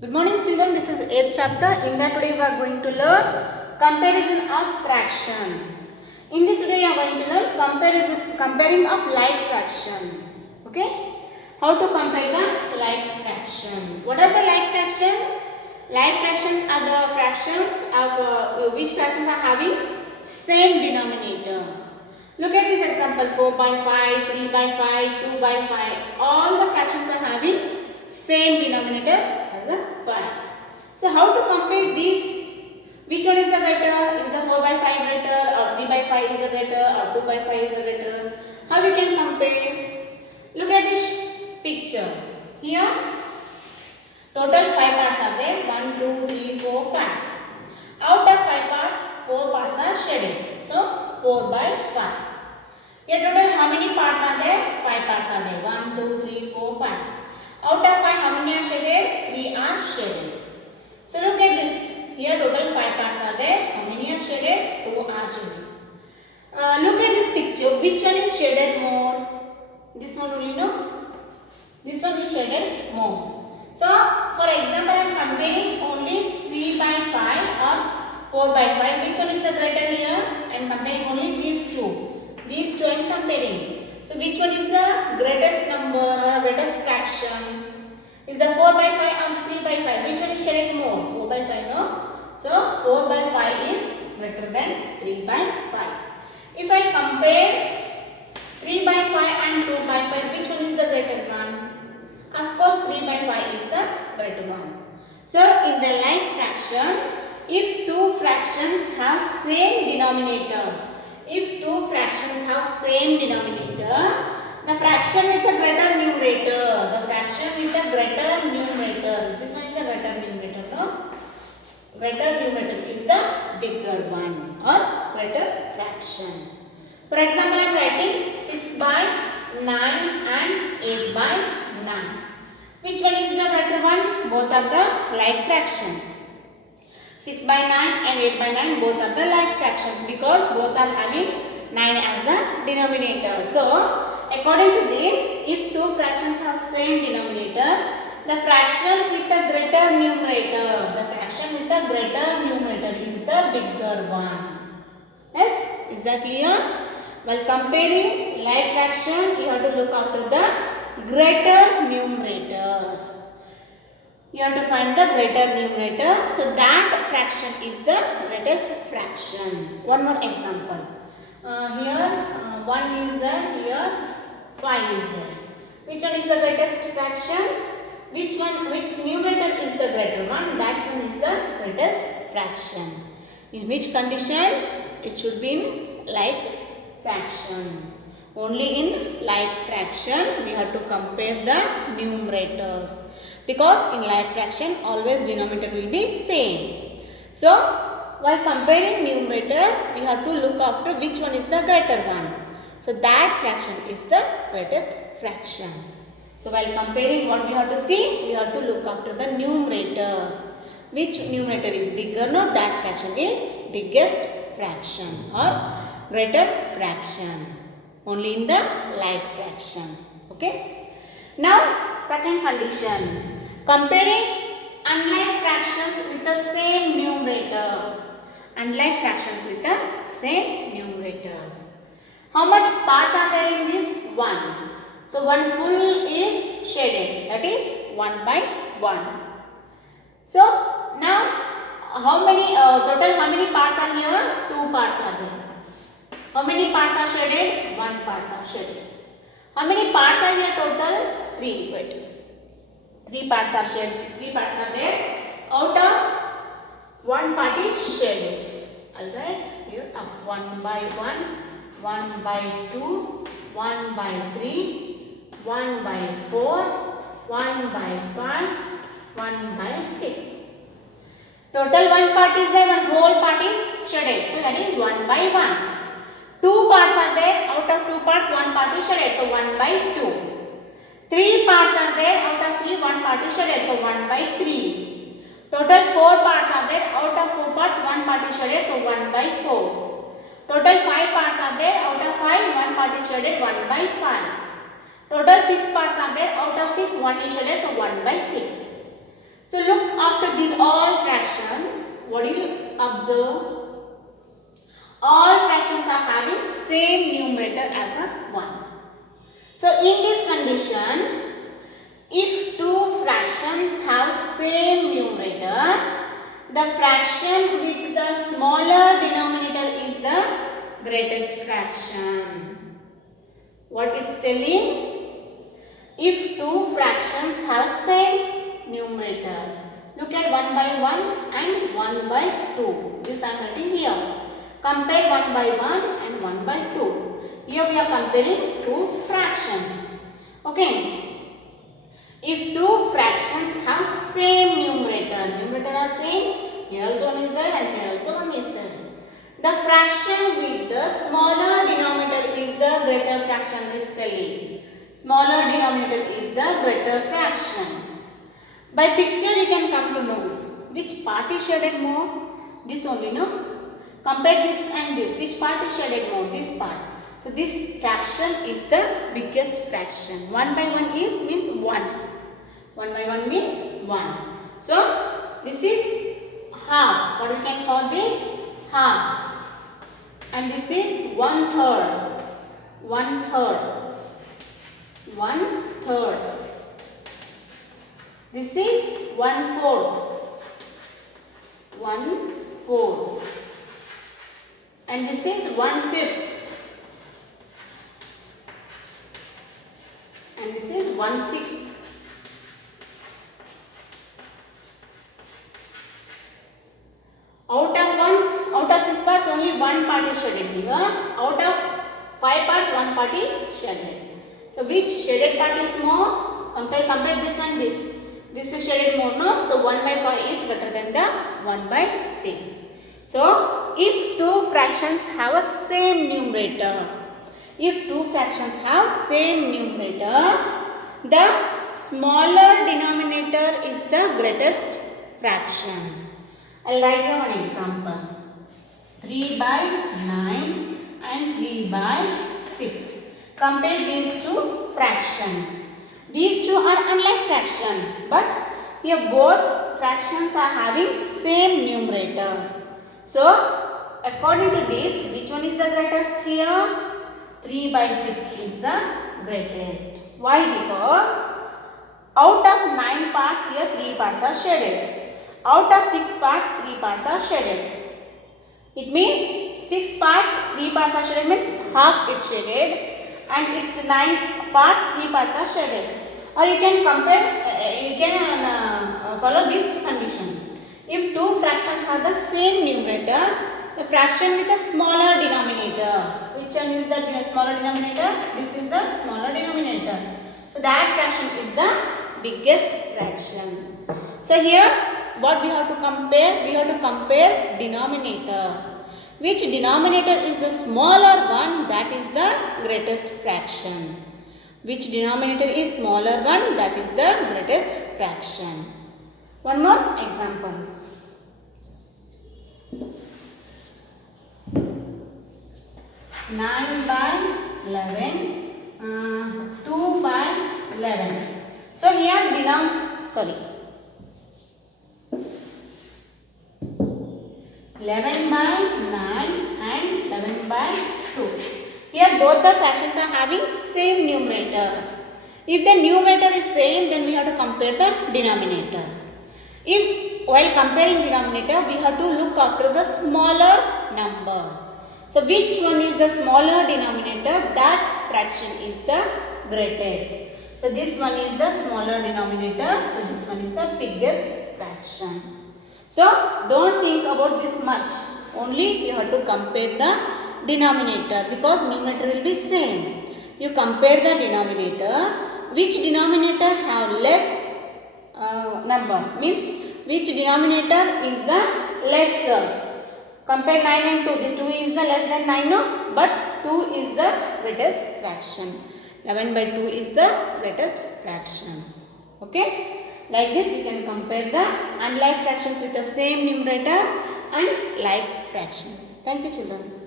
Good morning children, this is 8th chapter. In that today we are going to learn comparison of fraction. In this today you are going to learn comparing of like fraction. Okay? How to compare the like fraction. What are the like fraction? Like fractions are the fractions of which fractions are having same denominator. Look at this example 4 by 5, 3 by 5, 2 by 5. All the fractions are having same denominator as a 5. So how to compare these? Which one is the greater? Is the 4 by 5 greater or 3 by 5 is the greater or 2 by 5 is the greater? How we can compare? Look at this picture. Here total 5 parts are there. 1, 2, 3, 4, 5. Out of 5 parts, 4 parts are shaded. So 4 by 5. Here total how many parts are there? 5 parts are there. 1, 2, 3, 4, 5. Out of 5 how many are shaded? 3 are shaded. So look at this. Here total 5 parts are there. How many are shaded? 2 are shaded. Look at this picture. Which one is shaded more? This one only, no? This one is shaded more. So for example I am comparing only 3 by 5 or 4 by 5. Which one is the greater here? I am comparing only these two. These two I am comparing. So which one is the greatest number or greatest fraction? Is the 4 by 5 or 3 by 5? Which one is shaded more? 4 by 5, no? So 4 by 5 is greater than 3 by 5. If I compare 3 by 5 and 2 by 5, which one is the greater one? Of course 3 by 5 is the greater one. So in the like fraction, if two fractions have same denominator, if two fractions have same denominator, the fraction with the greater numerator, this one is the greater numerator, no? Greater numerator is the bigger one or greater fraction. For example, I am writing 6 by 9 and 8 by 9. Which one is the greater one? Both are the like fraction. 6 by 9 and 8 by 9 both are the like fractions because both are having 9 as the denominator. So, according to this, if two fractions have same denominator, the fraction with the greater numerator, is the bigger one. Yes, is that clear? While comparing like fraction, you have to look after the greater numerator. You have to find the greater numerator. So that fraction is the greatest fraction. One more example. Here 1 is there, here 5 is there. Which one is the greatest fraction? Which numerator is the greater one? That one is the greatest fraction. In which condition? It should be in like fraction. Only in like fraction we have to compare the numerators. Because in like fraction always denominator will be same. So while comparing numerator we have to look after which one is the greater one. So that fraction is the greatest fraction. So while comparing what we have to see, we have to look after the numerator. Which numerator is bigger? No, that fraction is biggest fraction or greater fraction. Only in the like fraction. Okay. Now second condition. Comparing unlike fractions with the same numerator. Unlike fractions with the same numerator. How much parts are there in this? 1. So 1 full is shaded. That is 1 by 1. So now how many parts are here? 2 parts are there. How many parts are shaded? 1 parts are shaded. How many parts are here total? 3. Wait. 3 parts are shaded. 3 parts are there. Out of 1 part is shaded. Alright. Here up 1 by 1, 1 by 2, 1 by 3, 1 by 4, 1 by 5, 1 by 6. Total 1 part is there, 1 whole part is shaded. So that is 1 by 1. 2 parts are there. Out of 2 parts, 1 part is shaded. So 1 by 2. 3 parts are there. Out of 3, 1 part is shaded. So 1 by 3. Total 4 parts are there. Out of 4 parts, 1 part is shaded. So 1 by 4. Total 5 parts are there. Out of 5, 1 part is shaded. 1 by 5. Total 6 parts are there. Out of 6, 1 is shaded. So 1 by 6. So look after these all fractions. What do you observe? All fractions are having same numerator as a 1. So in this condition, if two fractions have same numerator, the fraction with the smaller denominator is the greatest fraction. What it's telling? If two fractions have same numerator. Look at 1 by 1 and 1 by 2. This I am writing here. Compare 1 by 1 and 1 by 2. Here we are comparing two fractions. Okay. If two fractions have same numerator are same, here also one is there and here also one is there. The fraction with the smaller denominator is the greater fraction, it's telling. Smaller denominator is the greater fraction. By picture you can come to know which part is shaded more. This only, no? Compare this and this. Which part is shaded more? This part. So this fraction is the biggest fraction. 1 by 1 is means 1. 1 by 1 means 1. So this is half. What we can call this? Half. And this is 1/3. 1/3. 1/3. This is 1/4. 1/4. And this is 1/5. And this is 1/6. Out of 6 parts, only one part is shaded here. Out of 5 parts, one part is shaded. So which shaded part is more? Compare this and this. This is shaded more, no? So 1 by 5 is better than the 1 by 6. So if two fractions have a same numerator, the smaller denominator is the greatest fraction. I'll write here one example. 3 by 9 and 3 by 6. Compare these two fractions. These two are unlike fraction, but here both fractions are having same numerator. So according to this, which one is the greatest here? 3 by 6 is the greatest. Why? Because out of 9 parts here 3 parts are shaded. Out of 6 parts 3 parts are shaded. It means 6 parts 3 parts are shaded means half is shaded. And it's 9 parts, 3 parts are shaded. Or you can follow this condition. If two fractions have the same numerator, the fraction with a smaller denominator. Which one is the smaller denominator? This is the smaller denominator. So that fraction is the biggest fraction. So here what we have to compare? We have to compare denominator. Which denominator is the smaller one, that is the greatest fraction. Which denominator is smaller one, that is the greatest fraction. One more example. 9 by 11, 2 by 11. So here 11 by 9 and 11 by 2. Here both the fractions are having same numerator. If the numerator is same, then we have to compare the denominator. If while comparing denominator, we have to look after the smaller number. So which one is the smaller denominator? That fraction is the greatest. So this one is the smaller denominator. So this one is the biggest fraction. So don't think about this much. Only you have to compare the denominator because numerator will be same. You compare the denominator. Which denominator have less number? Means which denominator is the lesser? Compare 9 and 2. This 2 is the less than 9, no? But 2 is the greatest fraction. 11 by 2 is the greatest fraction. Okay? Like this you can compare the unlike fractions with the same numerator and like fractions. Thank you, children.